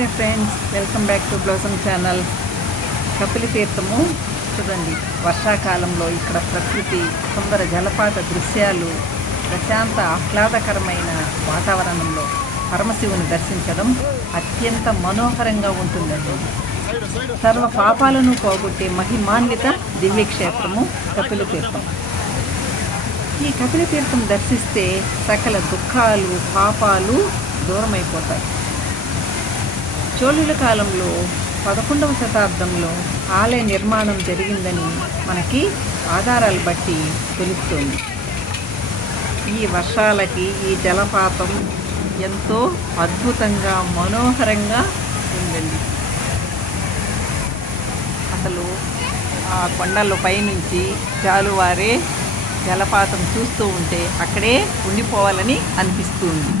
నమస్తే friends, welcome back to blossom channel. Kapila తీర్థము చూడండి. వర్షాకాలంలో ఇక్కడ ప్రకృతి సుందర జలపాత దృశ్యాలు, ప్రశాంత ఆహ్లాదకరమైన వాతావరణంలో పరమశివుని దర్శించడం అత్యంత మనోహరంగా ఉంటుందండి. సర్వ పాపాలను పోగొట్టే మహిమాన్విత దివ్యక్షేత్రము కపిల తీర్థం. ఈ కపిల తీర్థం దర్శిస్తే సకల దుఃఖాలు పాపాలు దూరమైపోతాయి. చోళుల కాలంలో 11వ శతాబ్దంలో ఆలయ నిర్మాణం జరిగిందని మనకి ఆధారాలు బట్టి తెలుస్తుంది. ఈ వర్షాలకి ఈ జలపాతం ఎంతో అద్భుతంగా మనోహరంగా ఉందండి. అసలు ఆ కొండల పైనుంచి జాలువారే జలపాతం చూస్తూ ఉంటే అక్కడే ఉండిపోవాలని అనిపిస్తుంది.